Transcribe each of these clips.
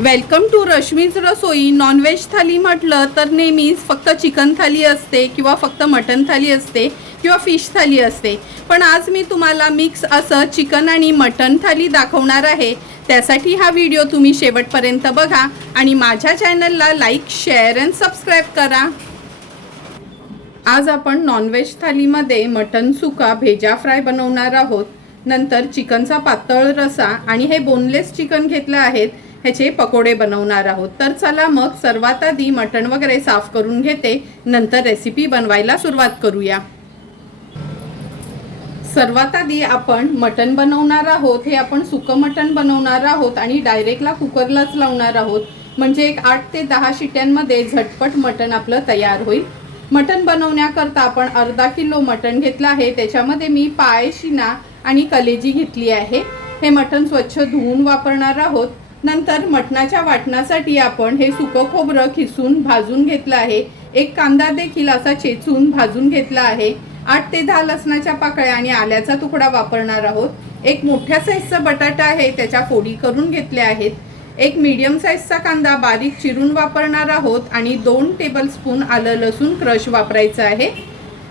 Welcome to Rashmi's Rasoi non veg thali म्हटलं तर नेहमीच फक्त चिकन थाली असते किंवा फक्त मटन थाली असते किंवा फिश थाली असते. पण आज मी तुम्हाला मिक्स असं चिकन आणि मटन थाली दाखवणार आहे. त्यासाठी हा व्हिडिओ तुम्ही शेवटपर्यंत बघा आणि माझ्या चॅनलला लाईक शेअर अँड सबस्क्राईब करा. आज आपण नॉनव्हेज थालीमध्ये मटन सुका भेजा फ्राय बनवणार आहोत. नंतर चिकनचा पातळ रसा आणि हे बोनलेस चिकन घेतलं आहेत. ह्याचे पकोडे बनवणार आहोत. तर चला मग सर्वात आधी मटण वगैरे साफ करून घेते. नंतर रेसिपी बनवायला सुरुवात करूया. सर्वात आधी आपण मटण बनवणार आहोत. हे आपण सुकं मटण बनवणार आहोत आणि डायरेक्टला कुकरलाच लावणार आहोत. म्हणजे एक आठ ते दहा शिट्यांमध्ये झटपट मटण आपलं तयार होईल. मटण बनवण्याकरता आपण अर्धा किलो मटण घेतलं आहे. त्याच्यामध्ये मी पाय शिना आणि कलेजी घेतली आहे. हे मटण स्वच्छ धुवून वापरणार आहोत. नंतर मटणाच्या वाटणासाठी आपण हे सुकं खोबरं खिसून भाजून घेतलं आहे. एक कांदा देखील असा चेचून भाजून घेतला आहे. आठ ते दहा लसणाच्या पाकळ्या आणि आल्याचा तुकडा वापरणार आहोत. एक मोठ्या साईजचा बटाटा आहे त्याच्या फोडी करून घेतल्या आहेत. एक मीडियम साईजचा कांदा बारीक चिरून वापरणार आहोत आणि दोन टेबलस्पून आलं लसूण क्रश वापरायचं आहे.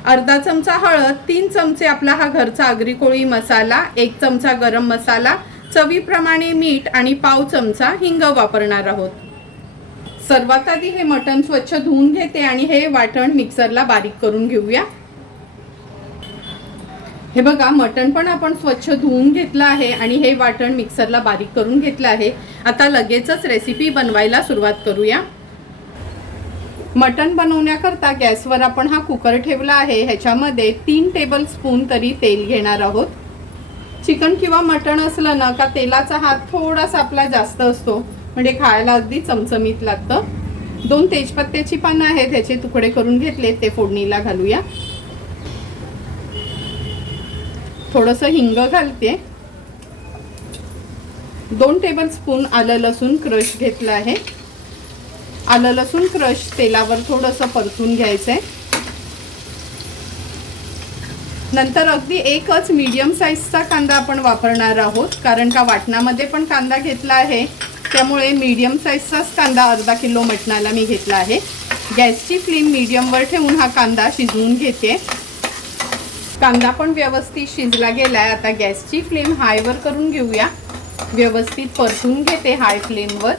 अर्धा चमचा हळद तीन चमचे आपला हा घरचा आगरी कोळी मसाला एक चमचा गरम मसाला चवीप्रमाणे मीठ आणि पाव चमचा हिंग वापरणार आहोत. सर्वात आधी हे मटण स्वच्छ धुवून घेते आणि हे वाटण मिक्सरला बारीक करून घेऊया. हे बघा मटण पण आपण स्वच्छ धुवून घेतलं आहे आणि हे वाटण मिक्सरला बारीक करून घेतलं आहे. आता लगेचच रेसिपी बनवायला सुरुवात करूया. मटण बनवण्याकरता गॅसवर आपण हा कुकर ठेवला आहे. ह्याच्यामध्ये तीन टेबल स्पून तरी तेल घेणार आहोत. चिकन किंवा मटण असलं ना का तेलाचा हात थोडासा आपला जास्त असतो. म्हणजे खायला अगदी चमचमीत लागतं. दोन तेजपत्त्याची पानं आहेत ह्याचे तुकडे करून घेतले ते फोडणीला घालूया. थोडस हिंग घालते. दोन टेबल स्पून आलं लसूण क्रश घेतलं आहे. आलं लसूण क्रश तेलावर थोडंसं परतून घ्यायचं आहे नंतर अगदी एकच मीडियम साईजचा कांदा आपण वापरणार आहोत. कारण का वाटणामध्ये पण कांदा घेतला आहे. त्यामुळे मीडियम साईजचाच कांदा अर्धा किलो मटणाला मी घेतला आहे. गॅसची फ्लेम मीडियमवर ठेवून हा कांदा शिजवून घेते. कांदा पण व्यवस्थित शिजला गेला आहे आता गॅसची फ्लेम हायवर करून घेऊया. व्यवस्थित परतून घेते हाय फ्लेमवर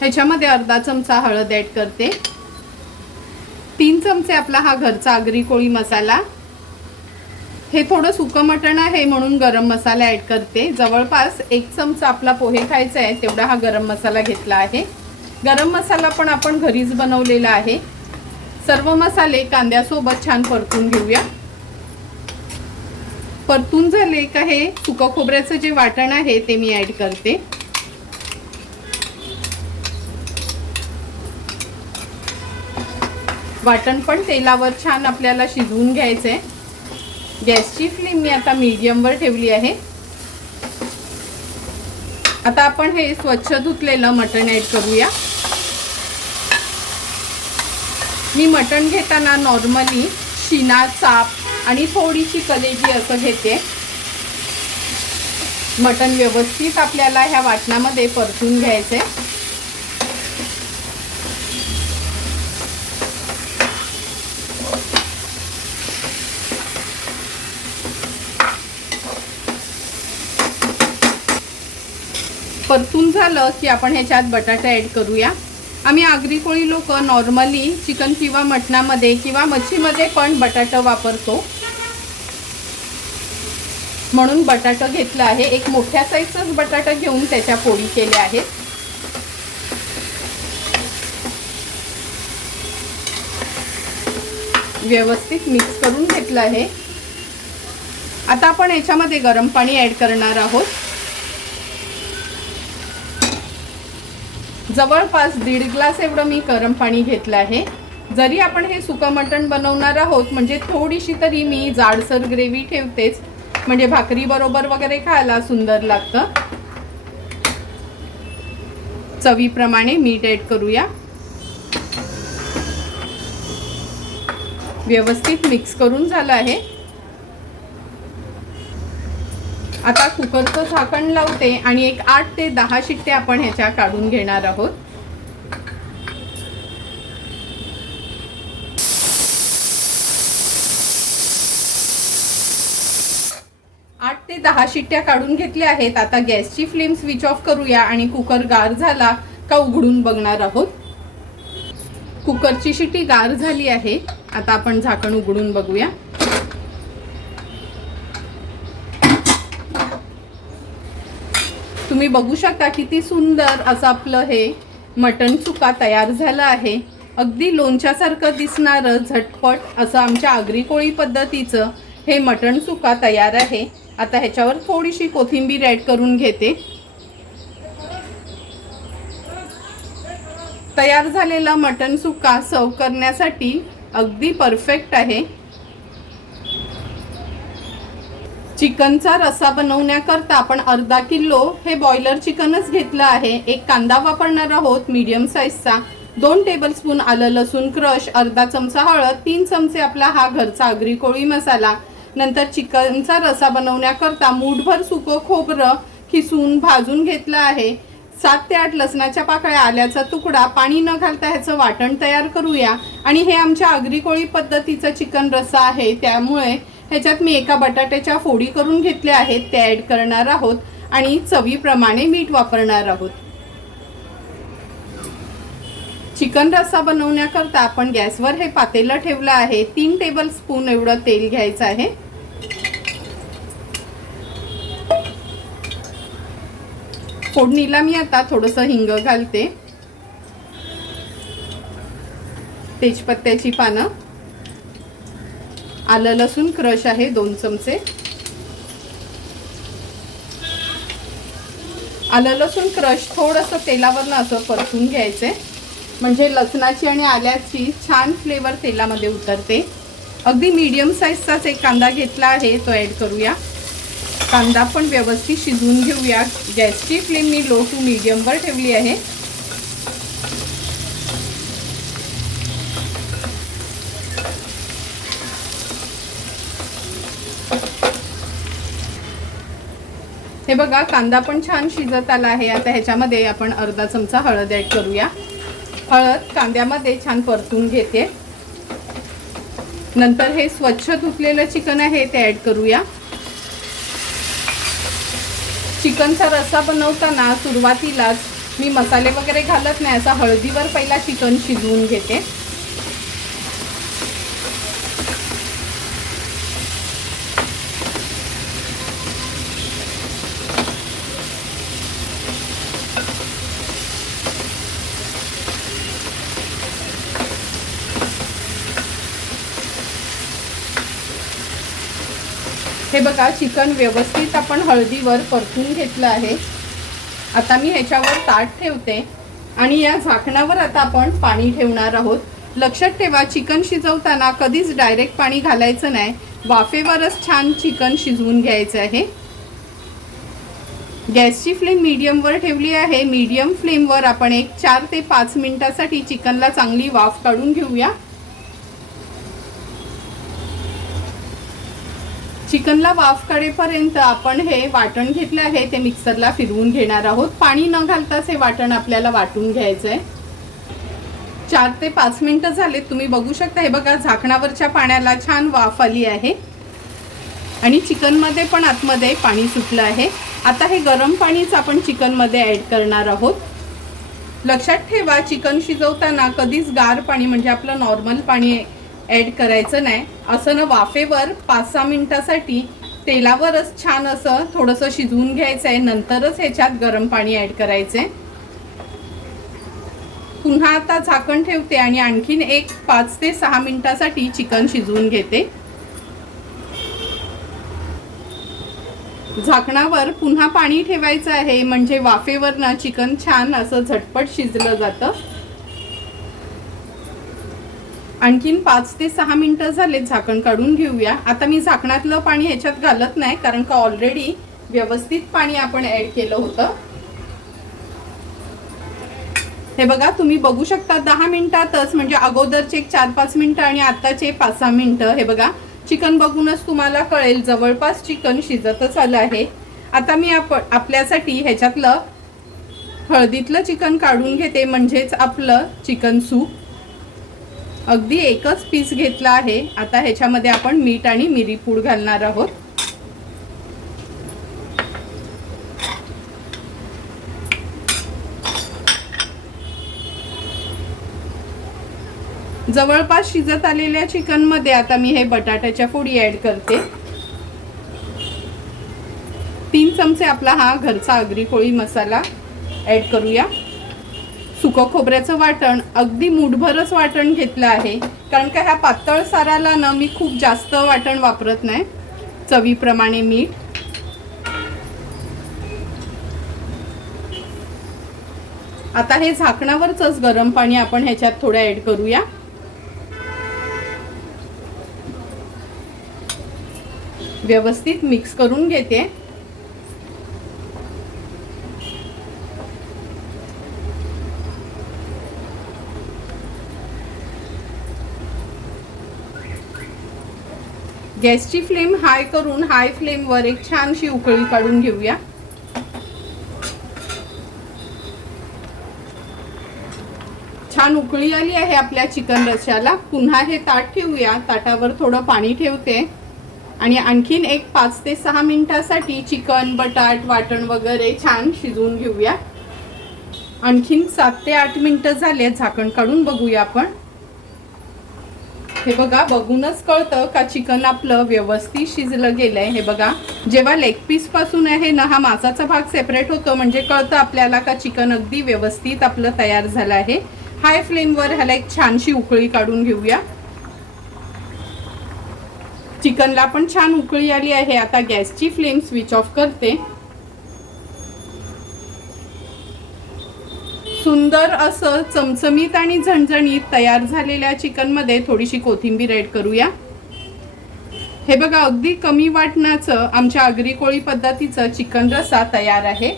ह्याच्यामध्ये अर्धा चमचा हळद ॲड करते. तीन चमचे आपला हा घरचा आगरी कोळी मसाला. हे थोडं सुकं मटण आहे म्हणून गरम मसाला ॲड करते. जवळपास एक चमचा आपला पोहे खायचा आहे तेवढा हा गरम मसाला घेतला आहे. गरम मसाला पण आपण घरीच बनवलेला आहे. सर्व मसाले कांद्यासोबत छान परतून घेऊया. परतून झाले का हे सुकं खोबऱ्याचं जे वाटण आहे ते मी ॲड करते. वाटण पण तेलावर छान आपल्याला शिजवून घ्यायचं आहे गॅसची फ्लेम मी आता मीडियमवर ठेवली आहे. आता आपण हे स्वच्छ धुतलेलं मटण ॲड करूया. मी मटण घेताना नॉर्मली शिना चाप आणि थोडीशी कलेजी असं घेते. मटण व्यवस्थित आपल्याला ह्या वाटणामध्ये परतून घ्यायचे परतून झालं की आपण ह्याच्यात बटाटा ॲड करूया. आम्ही आगरी कोळी लोक नॉर्मली चिकन किंवा मटणामध्ये किंवा मच्छीमध्ये पण बटाटा वापरतो. म्हणून बटाटा घेतला आहे. एक मोठ्या साईजचाच बटाटा घेऊन त्याच्या पोळी केल्या आहेत. व्यवस्थित मिक्स करून घेतलं आहे. आता आपण याच्यामध्ये गरम पाणी ॲड करणार आहोत. जवळपास दीड ग्लास एवढं मी गरम पाणी घेतलं आहे. जरी आपण हे सुकं मटण बनवणार आहोत म्हणजे थोडीशी तरी मी जाडसर ग्रेव्ही ठेवतेच. म्हणजे भाकरी बरोबर वगैरे खायला सुंदर लागतं. चवीप्रमाणे मीठ ॲड करूया. व्यवस्थित मिक्स करून झालं आहे. आता कुकरचं झाकण लावते आणि एक आठ ते दहा शिट्ट्या आपण ह्याच्या काढून घेणार आहोत. आठ ते दहा शिट्ट्या काढून घेतल्या आहेत. आता गॅसची फ्लेम स्विच ऑफ करूया आणि कुकर गार झाला का उघडून बघणार आहोत. कुकरची शिट्टी गार झाली आहे. आता आपण झाकण उघडून बघूया. तुम्ही बघू शकता किती सुंदर असं आपलं हे मटण चुका तयार झालं आहे. अगदी लोणच्यासारखं दिसणारं झटपट असं आमच्या आगरी कोळी पद्धतीचं हे मटण चुका तयार आहे. आता ह्याच्यावर थोडीशी कोथिंबीर ॲड करून घेते. तयार झालेला मटण सुका सर्व करण्यासाठी अगदी परफेक्ट आहे. चिकनचा रसा बनवण्याकरता आपण अर्धा किलो हे बॉयलर चिकनच घेतलं आहे. एक कांदा वापरणार आहोत मीडियम साईजचा दोन टेबलस्पून आलं लसूण क्रश अर्धा चमचा हळद तीन चमचे आपला हा घरचा आगरी कोळी मसाला. नंतर चिकनचा रसा बनवण्याकरता मूठभर सुकं खोबरं खिसून भाजून घेतलं आहे. सात ते आठ लसणाच्या पाकळ्या आल्याचा तुकडा पाणी न घालता ह्याचं वाटण तयार करूया. आणि हे आमच्या आगरी कोळी पद्धतीचं चिकन रस्सा आहे. त्यामुळे ह्याच्यात मी एका बटाट्याच्या फोडी करून घेतल्या आहेत त्या ॲड करणार आहोत आणि चवीप्रमाणे मीठ वापरणार आहोत. चिकन रस्सा बनवण्याकरता आपण गॅसवर हे पातेलं ठेवलं आहे. तीन टेबल स्पून एवढं तेल घ्यायचं आहे. फोडणीला मी आता थोडंसं हिंग घालते. तेजपत्त्याची पानं. आलं लसूण क्रश आहे दोन चमचे. आलं लसूण क्रश थोडंसं तेलावरनं असं परतून घ्यायचं. म्हणजे लसणाची आणि आल्याची छान फ्लेवर तेलामध्ये उतरते. अगदी मीडियम साईजचाच एक कांदा घेतला आहे तो ॲड करूया. कांदा पण व्यवस्थित शिजवून घेऊया. गॅसची फ्लेम मी लो टू मीडियमवर ठेवली आहे. बघा कांदा पण छान शिजत आला आहे. आता ह्याच्यामध्ये आपण अर्धा चमचा हळद ॲड करूया. हळद कांद्यामध्ये छान परतून घेते. नंतर हे स्वच्छ धुतलेलं चिकन आहे ते ॲड करूया. चिकनचा रस्सा बनवताना सुरुवातीलाच मी मसाले वगैरे घालत नाही असा हळदीवर पहिला चिकन शिजवून घेते. बघा चिकन व्यवस्थित आपण हळदीवर परतून घेतलं आहे. आता मी ह्याच्यावर ताट ठेवते आणि या झाकणावर आता आपण पाणी ठेवणार आहोत. लक्षात ठेवा चिकन शिजवताना कधीच डायरेक्ट पाणी घालायचं नाही. वाफेवरच छान चिकन शिजवून घ्यायचं आहे. गॅसची फ्लेम मीडियमवर ठेवली आहे. मीडियम फ्लेमवर आपण एक चार ते पाच मिनटासाठी चिकनला चांगली वाफ काढून घेऊया. चिकनला वाफ काढेपर्यंत आपण हे वाटण घेतलं आहे. ते मिक्सरला फिरवून घेणार आहोत. पाणी न घालताच हे वाटण आपल्याला वाटून घ्यायचं आहे चार ते पाच मिनटं झालेत. तुम्ही बघू शकता हे बघा झाकणावरच्या पाण्याला छान वाफ आली आहे. आणि चिकनमध्ये पण आतमध्ये पाणी सुटलं आहे. आता हे गरम पाणीच आपण चिकनमध्ये ॲड करणार आहोत. लक्षात ठेवा चिकन शिजवताना कधीच गार पाणी म्हणजे आपलं नॉर्मल पाणी ॲड करायचं नाही. असं ना वाफेवर पाच सहा मिनिटासाठी तेलावरच छान असं थोडंसं शिजवून घ्यायचं आहे नंतरच ह्याच्यात गरम पाणी ॲड करायचं आहे पुन्हा आता झाकण ठेवते आणि आणखीन एक पाच ते सहा मिनिटासाठी चिकन शिजवून घेते. झाकणावर पुन्हा पाणी ठेवायचं आहे. म्हणजे वाफेवर ना चिकन छान असं झटपट शिजलं जातं. आणखीन पाच ते सहा मिनटं झाले झाकण काढून घेऊया. आता मी झाकणातलं पाणी ह्याच्यात घालत नाही कारण का ऑलरेडी व्यवस्थित पाणी आपण ॲड केलं होतं. हे बघा तुम्ही बघू शकता दहा मिनिटातच म्हणजे अगोदरचे एक चार पाच मिनटं आणि आताचे पाच सहा मिनटं. हे बघा चिकन बघूनच तुम्हाला कळेल जवळपास चिकन शिजतच आलं आहे. आता मी आप आपल्यासाठी ह्याच्यातलं हळदीतलं चिकन काढून घेते म्हणजेच आपलं चिकन सूप. अगदी एकच पीस घेतला आहे. आता ह्याच्यामध्ये आपण मीठ आणि मिरी पूड घालणार आहोत. जवळपास शिजत आलेल्या चिकनमध्ये आता मी हे बटाट्याच्या फोडी ॲड करते. तीन चमचे आपला हा घरचा आगरी कोळी मसाला ॲड करूया. सुकं खोबऱ्याचं वाटण अगदी मूठभरच वाटण घेतलं आहे. कारण का ह्या पातळ साराला ना मी खूप जास्त वाटण वापरत नाही. चवीप्रमाणे मीठ. आता हे झाकणावरच गरम पाणी आपण ह्याच्यात थोडं ॲड करूया. व्यवस्थित मिक्स करून घेते. गॅसची फ्लेम हाय करून हाय फ्लेमवर एक छानशी उकळी काढून घेऊया. छान उकळी आली आहे आपल्या चिकन रश्याला पुन्हा हे ताट ठेवूया. ताटावर थोडं पाणी ठेवते. आणि आणखीन एक पाच ते सहा मिनिटासाठी चिकन बटाट वाटण वगैरे छान शिजवून घेऊया. आणखीन सात ते आठ मिनिटं झाले झाकण काढून. बघूया आपण. हे बघा बघूनच कळतं का चिकन आपलं व्यवस्थित शिजलं गेलंय. हे बघा जेव्हा लेग पीसपासून आहे ना हा मासाचा भाग सेपरेट होतो म्हणजे कळतं आपल्याला का चिकन अगदी व्यवस्थित आपलं तयार झालं आहे. हाय फ्लेमवर ह्याला एक छानशी उकळी काढून घेऊया. चिकनला पण छान उकळी आली आहे. आता गॅसची फ्लेम स्विच ऑफ करते. सुंदर असं चमचमीत आणि झणझणीत तयार झालेल्या चिकनमध्ये थोडीशी कोथिंबीर ॲड करूया. हे बघा अगदी कमी वाटण्याचं आमच्या आगरी कोळी पद्धतीचं चिकन रसा तयार आहे.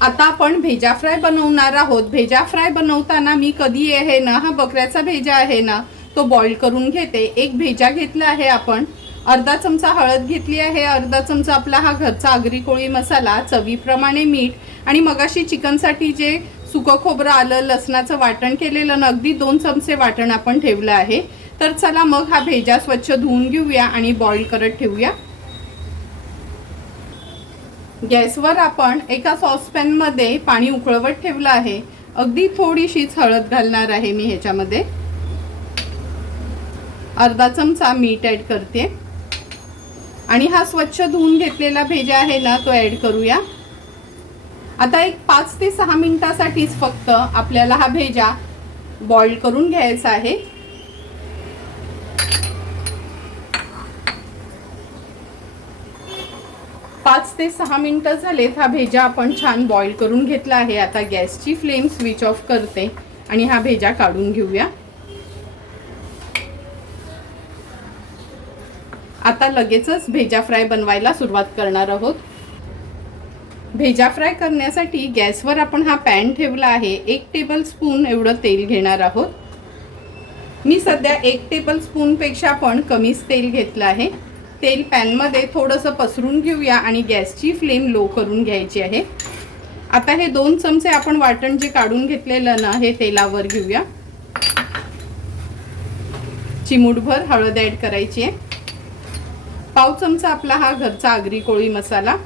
आता आपण भेजा फ्राय बनवणार आहोत. भेजा फ्राय बनवताना मी कधी आहे ना हा बकऱ्याचा भेजा आहे ना तो बॉईल करून घेते. एक भेजा घेतला आहे आपण. अर्धा चमचा हळद घेतली आहे अर्धा चमचा आपला हा घरचा आगरी कोळी मसाला चवीप्रमाणे मीठ आणि मगाशी चिकनसाठी जे सुकं खोबरं आलं लसणाचं वाटण केलेलं ना अगदी दोन चमचे वाटण आपण ठेवलं आहे. तर चला मग हा भेजा स्वच्छ धुवून घेऊया आणि बॉईल करत ठेवूया. गॅसवर आपण एका सॉसपॅनमध्ये पाणी उकळवत ठेवलं आहे. अगदी थोडीशीच हळद घालणार आहे मी ह्याच्यामध्ये. अर्धा चमचा मीठ ॲड करते. आणि हा स्वच्छ धुवून घेतलेला भेजा आहे ना तो ॲड करूया. आता एक पाच ते सहा मिनिटासाठीच फक्त आपल्याला हा भेजा बॉईल करून घ्यायचा आहे. पाच ते सहा मिनटं झालेत हा भेजा आपण छान बॉईल करून घेतला आहे. आता गॅसची फ्लेम स्विच ऑफ करते आणि हा भेजा काढून घेऊया. आता लगेचच भेजा फ्राय बनवायला सुरुवात करणार आहोत. भेजा फ्राय करण्यासाठी गॅसवर आपण हा पॅन ठेवला आहे. एक टेबल स्पून एवढं तेल घेणार आहोत. मी सध्या एक टेबल स्पूनपेक्षा पण कमीच तेल घेतलं आहे. तेल पॅनमध्ये थोडंसं पसरून घेऊया आणि गॅसची फ्लेम लो करून घ्यायची आहे. आता हे दोन चमचे आपण वाटण जे काढून घेतलेलं ना हे तेलावर घेऊया. चिमूटभर हळद ॲड करायची आहे. पाव चमचा आपला हा घरचा आगरी कोळी मसाला.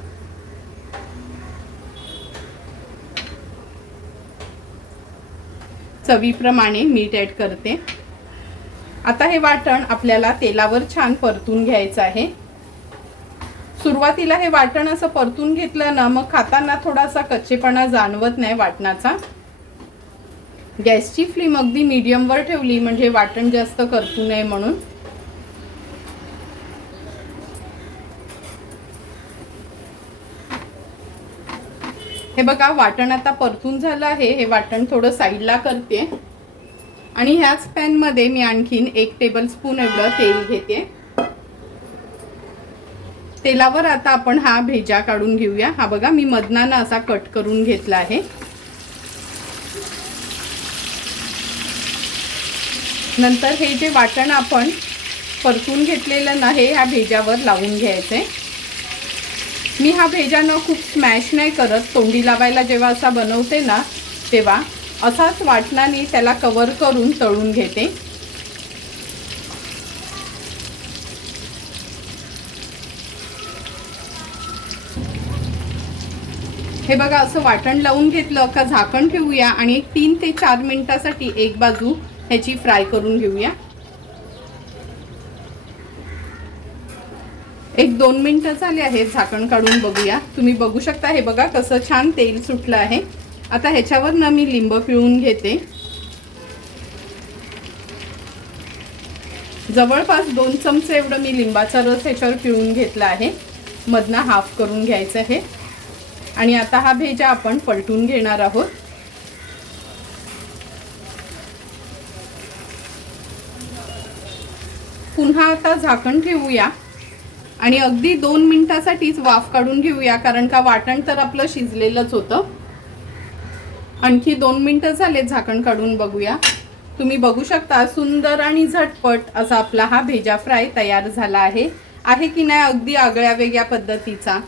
चवीप्रमाणे मीठ ॲड करते. आता हे वाटण आपल्याला तेलावर छान परतून घ्यायचं आहे. सुरुवातीला हे वाटण असं परतून घेतलं ना मग खाताना थोडासा कच्चेपणा जाणवत नाही वाटणाचा. गॅसची फ्लेम अगदी मीडियमवर ठेवली म्हणजे वाटण जास्त करतू नये म्हणून. हे बघा वाटण आता परतून झालं आहे. हे वाटण थोडं साईडला करते. आणि ह्याच पॅनमध्ये मी आणखीन एक टेबल स्पून एवढं तेल घेते. तेलावर आता आपण हा भेजा काढून घेऊया. हा बघा मी मदनानं असा कट करून घेतला आहे. नंतर हे जे वाटण आपण परतून घेतलेलं ना हे ह्या भेजावर लावून घ्यायचं. आहे मी हा भेजानं खूप स्मॅश नाही करत. तोंडी लावायला जेव्हा असा बनवते ना तेव्हा असाच वाटणाने त्याला कवर करून तळून घेते. हे बघा असं वाटण लावून घेतलं का झाकण ठेवूया आणि एक तीन ते चार मिनिटासाठी एक बाजू ह्याची फ्राय करून घेऊया. एक दोन मिनटं झाले आहेत झाकण काढून बघूया. तुम्ही बघू शकता हे बघा कसं छान तेल सुटलं आहे. आता ह्याच्यावर ना मी लिंब पिळून घेते. जवळपास दोन चमचे एवढं मी लिंबाचा रस ह्याच्यावर पिळून घेतला आहे. मधनं हाफ करून घ्यायचं आहे. आणि आता हा भेजा आपण पलटून घेणार आहोत. पुन्हा आता झाकण ठेवूया. आणि अगदी दोन मिनिटासाठीच वाफ काढून घेऊया कारण का वाटण तर आपलं शिजलेलंच होतं. आणखी दोन मिनटं झाले झाकण काढून बघूया. तुम्ही बघू शकता सुंदर आणि झटपट असा आपला हा भेजा फ्राय तयार झाला आहे. आहे की नाही अगदी आगळ्या वेगळ्या पद्धतीचा.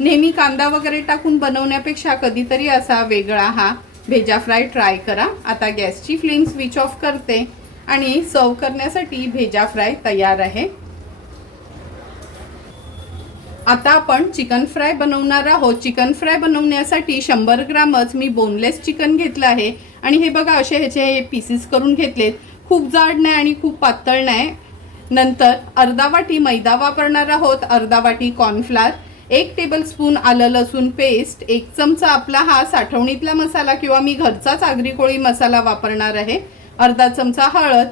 नेहमी कांदा वगैरे टाकून बनवण्यापेक्षा कधीतरी असा वेगळा हा भेजा फ्राय ट्राय करा. आता गॅसची फ्लेम स्विच ऑफ करते आणि सर्व करण्यासाठी भेजा फ्राय तयार आहे. आता आपण चिकन फ्राय बनवणार आहोत. चिकन फ्राय बनवण्यासाठी शंभर ग्रामच मी बोनलेस चिकन घेतलं आहे. आणि हे बघा असे ह्याचे हे पीसेस करून घेतलेत. खूप जाड नाही आणि खूप पातळ नाही. नंतर अर्धा वाटी मैदा वापरणार आहोत. अर्धा वाटी कॉर्नफ्लावर एक टेबलस्पून आलं लसूण पेस्ट एक चमचा आपला हा साठवणीतला मसाला किंवा मी घरचाच आगरी कोळी मसाला वापरणार आहे. अर्धा चमचा हळद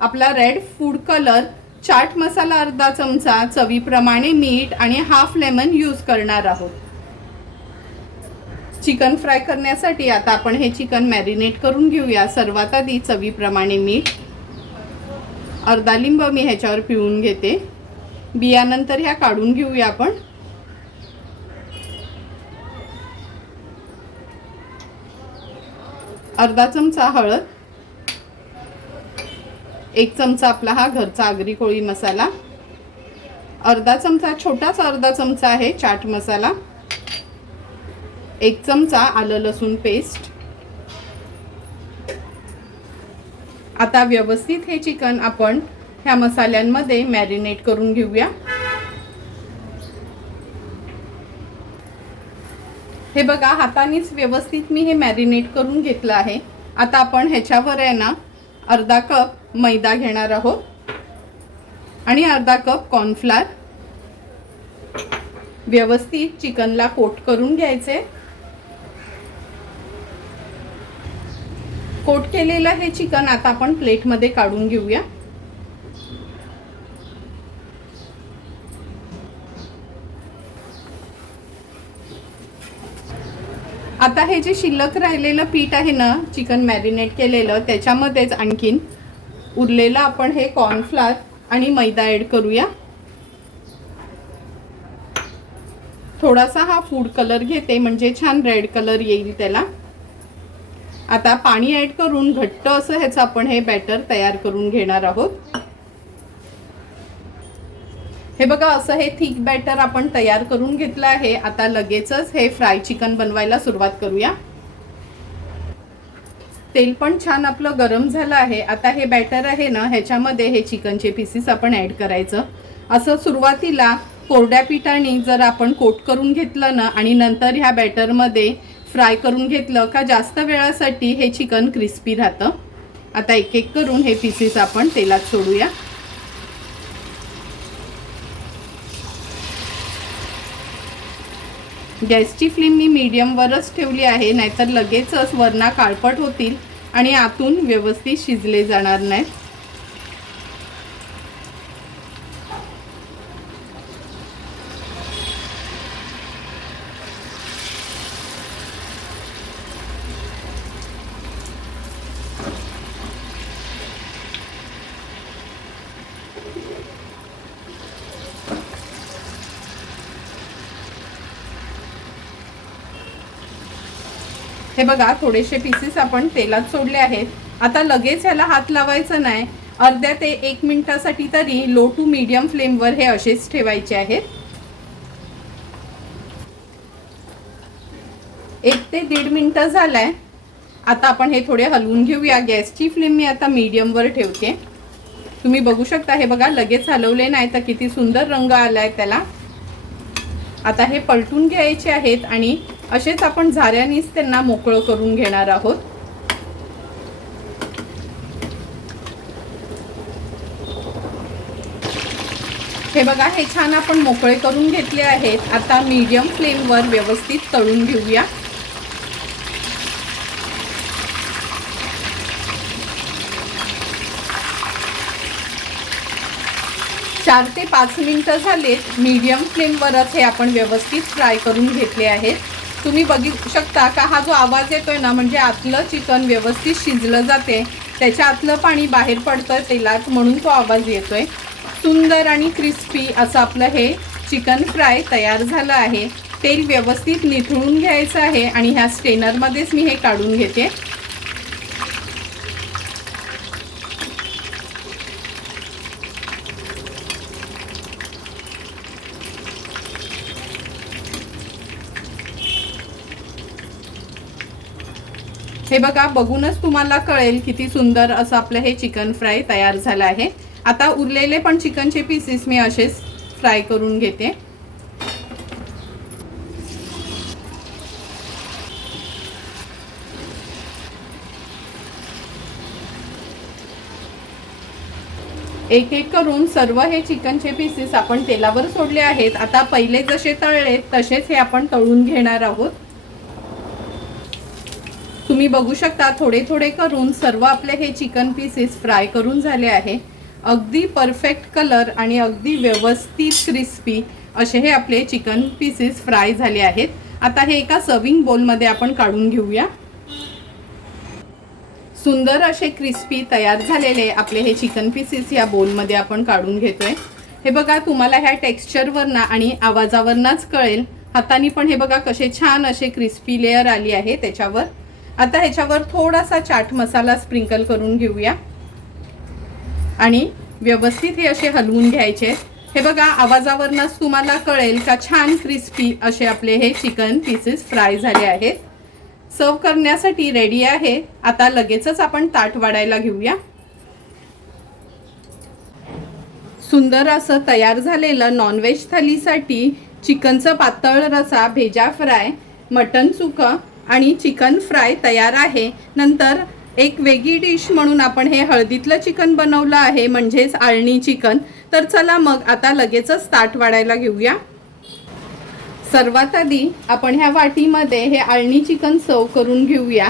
आपला red food colour chaat masala अर्धा चमचा चवीप्रमाणे मीठ आणि हाफ लेमन यूज करणार आहोत. चिकन फ्राय करण्यासाठी आता आपण हे चिकन मॅरिनेट करून घेऊया. सर्वात आधी चवीप्रमाणे मीठ. अर्धा लिंब मी ह्याच्यावर पिळून घेते. बियानंतर ह्या काढून घेऊया आपण. अर्धा चमचा हळद. एक चमचा आपला हा घरचा आगरी कोळी मसाला. अर्धा चमचा छोटाच अर्धा चमचा आहे चाट मसाला. एक चमचा आलं लसूण पेस्ट. आता व्यवस्थित हे चिकन आपण ह्या मसाल्यांमध्ये मॅरिनेट करून घेऊया. हे बघा हातानेच व्यवस्थित मी हे मॅरिनेट करून घेतलं आहे. आता आपण ह्याच्यावर आहे ना अर्धा कप मैदा घेणार आहोत. आणि अर्धा कप कॉर्नफ्लार व्यवस्थित चिकनला कोट करून घ्यायचे. कोट केलेलं हे चिकन आता आपण प्लेटमध्ये काढून घेऊया. आता हे जे शिल्लक राहिलेलं पीठ आहे ना चिकन मॅरिनेट केलेलं त्याच्यामध्येच आणखीन उरलेलं आपण हे कॉर्नफ्लावर आणि मैदा ॲड करूया. थोडासा हा फूड कलर घेते म्हणजे छान रेड कलर येईल त्याला. आता पाणी ॲड करून घट्ट असं ह्याचं आपण हे बॅटर तयार करून घेणार आहोत. हे बघा असं हे थिक बॅटर आपण तयार करून घेतलं आहे. आता लगेचच हे फ्राय चिकन बनवायला सुरुवात करूया. तेल पण छान आपलं गरम झालं आहे. आता हे बॅटर आहे ना ह्याच्यामध्ये हे चिकनचे पीसेस आपण ॲड करायचं. असं सुरुवातीला कोरड्या पिठाने जर आपण कोट करून घेतलं ना आणि नंतर ह्या बॅटरमध्ये फ्राय करून घेतलं का जास्त वेळासाठी हे चिकन क्रिस्पी राहतं. आता एक एक करून हे पीसेस आपण तेलात सोडूया. गॅसची फ्लेम मी मीडियमवरच ठेवली आहे नाहीतर लगेचच वरना काळपट होतील आणि आतून व्यवस्थित शिजले जाणार नाहीत. हे बघा थोडेसे पीसेस आपण तेलात सोडले आहेत. आता लगेच ह्याला हात लावायचा नाही. अर्ध्या ते एक मिनिटासाठी तरी लो टू मीडियम फ्लेमवर हे असेच ठेवायचे आहेत. एक ते दीड मिनिटं झालाय. आता आपण हे थोडे हलवून घेऊया. गॅसची फ्लेम मी आता मीडियमवर ठेवते. तुम्ही बघू शकता हे बघा लगेच हलवले नाही तर किती सुंदर रंग आलाय त्याला. आता हे पलटून घ्यायचे आहेत आणि असेच आपण झाऱ्यानेच त्यांना मोकळं करून घेणार आहोत. हे बघा हे छान आपण मोकळे करून घेतले आहेत. आता मीडियम फ्लेमवर व्यवस्थित तळून घेऊया. चार ते पाच मिनिटं झालेत. मीडियम फ्लेमवरच हे आपण व्यवस्थित फ्राय करून घेतले आहेत. तुम्ही बघू शकता का हा जो आवाज येतोय ना म्हणजे आतलं चिकन व्यवस्थित शिजलं जाते. त्याच्या आतलं पाणी बाहेर पडतं तेलात म्हणून तो आवाज येतोय. सुंदर आणि क्रिस्पी असं आपलं हे चिकन फ्राय तयार झालं आहे. तेल व्यवस्थित निथळून घ्यायचं आहे आणि ह्या स्टेनरमध्येच मी हे काढून घेते. हे बघा बघूनच तुम्हाला कळेल किती सुंदर असं आपलं हे चिकन फ्राय तयार झालं आहे. आता उरलेले पण चिकनचे पीसेस मी असेच फ्राय करून घेते. एक एक करून सर्व हे चिकनचे पीसेस आपण तेलावर सोडले आहेत. आता पहिले जसे तळले तसेच हे आपण तळून घेणार आहोत. तुम्ही बघू शकता थोडे थोडे करून सर्व आपले हे चिकन पीसेस फ्राय करून झाले आहे. अगदी परफेक्ट कलर आणि अगदी व्यवस्थित क्रिस्पी असे हे आपले चिकन पीसेस फ्राय झाले आहेत. आता हे एका सर्विंग बोलमध्ये आपण काढून घेऊया. सुंदर असे क्रिस्पी तयार झालेले आपले हे चिकन पीसेस या बोलमध्ये आपण काढून घेतोय. हे बघा तुम्हाला ह्या टेक्स्चरवरनं आणि आवाजावरनंच कळेल. हाताने पण हे बघा कसे छान असे क्रिस्पी लेअर आली आहे त्याच्यावर. आता ह्याच्यावर थोडासा चाट मसाला स्प्रिंकल करून घेऊया. आणि व्यवस्थित हे असे हलवून घ्यायचे. हे बघा आवाजावरनंच तुम्हाला कळेल का छान क्रिस्पी असे आपले हे चिकन पीसेस फ्राय झाले आहेत. सर्व करण्यासाठी रेडी आहे. आता लगेचच आपण ताट वाढायला घेऊया. सुंदर असं तयार झालेलं नॉनव्हेज थालीसाठी चिकनचं पातळ रसा भेजा फ्राय मटन सुकं आणि चिकन फ्राय तयार आहे. नंतर एक वेगळी डिश म्हणून आपण हे हळदीतलं चिकन बनवलं आहे म्हणजेच आळणी चिकन. तर चला मग आता लगेचच ताट वाढायला घेऊया. सर्वात आधी आपण ह्या वाटीमध्ये हे आळणी चिकन सर्व करून घेऊया.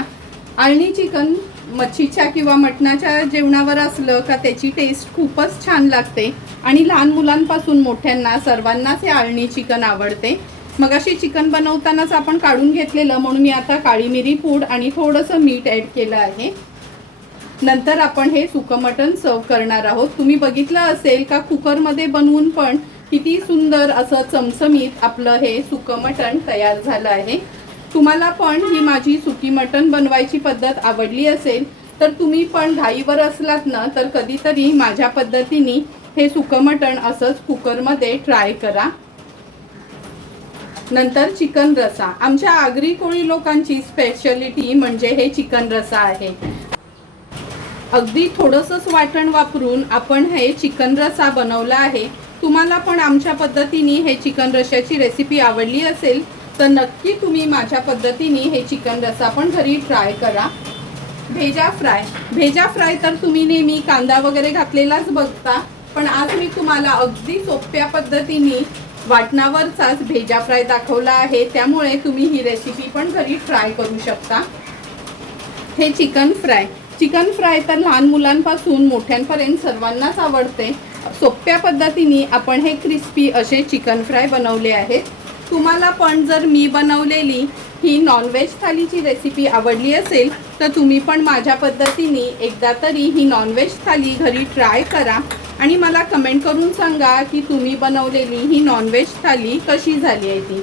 आळणी चिकन मच्छीच्या किंवा मटणाच्या जेवणावर असलं का त्याची टेस्ट खूपच छान लागते. आणि लहान मुलांपासून मोठ्यांना सर्वांनाच हे आळणी चिकन आवडते. मग अशी चिकन बनवतानाच आपण काढून घेतलेलं म्हणून मी आता काळी मिरी पूड आणि थोडंसं मीठ ॲड केलं आहे. नंतर आपण हे सुकं मटण सर्व करणार आहोत. तुम्ही बघितलं असेल का कुकरमध्ये बनवून पण किती सुंदर असं चमचमीत आपलं हे सुकं मटण तयार झालं आहे. तुम्हाला पण ही माझी सुकी मटण बनवायची पद्धत आवडली असेल तर तुम्ही पण घाईवर असलात ना तर कधीतरी माझ्या पद्धतीने हे सुकं मटण असंच कुकरमध्ये ट्राय करा. नंतर चिकन रसा. आमच्या आगरी कोळी लोकांची स्पेशलिटी म्हणजे हे चिकन रसा आहे. अगदी थोडंसंच वाटण वापरून आपण हे चिकन रसा बनवला आहे. तुम्हाला पण आमच्या पद्धतीने हे चिकन रशाची रेसिपी आवडली असेल तर नक्की तुम्ही माझ्या पद्धतीने हे चिकन रसा पण घरी ट्राय करा. भेजा फ्राय. भेजा फ्राय तर तुम्ही नेहमी कांदा वगैरे घातलेलाच बघता पण आज मी तुम्हाला अगदी सोप्या पद्धतीने वाटणावरचाच भेजा फ्राय दाखवला आहे. त्यामुळे तुम्ही ही रेसिपी पण घरी ट्राय करू शकता. हे चिकन फ्राय चिकन फ्राय तर लहान मुलांपासून मोठ्यांपर्यंत सर्वांनाच आवडते. सोप्या पद्धतीने आपण हे क्रिस्पी असे चिकन फ्राय बनवले आहेत. तुम्हाला पण जर मी बनवलेली ही नॉनव्हेज थालीची रेसिपी आवडली असेल तर तुम्ही पण माझ्या पद्धतीने एकदा तरी ही नॉनव्हेज थाली घरी ट्राय करा. आणि मला कमेंट करून सांगा की तुम्ही बनवलेली ही नॉनव्हेज थाली कशी झाली आहे ती.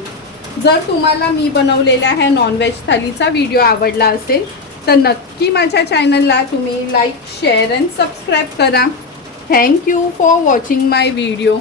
जर तुम्हाला मी बनवलेल्या ह्या नॉनव्हेज थालीचा व्हिडिओ आवडला असेल तर नक्की माझ्या चॅनलला तुम्ही लाईक शेअर अँड सबस्क्राईब करा. Thank you for watching my video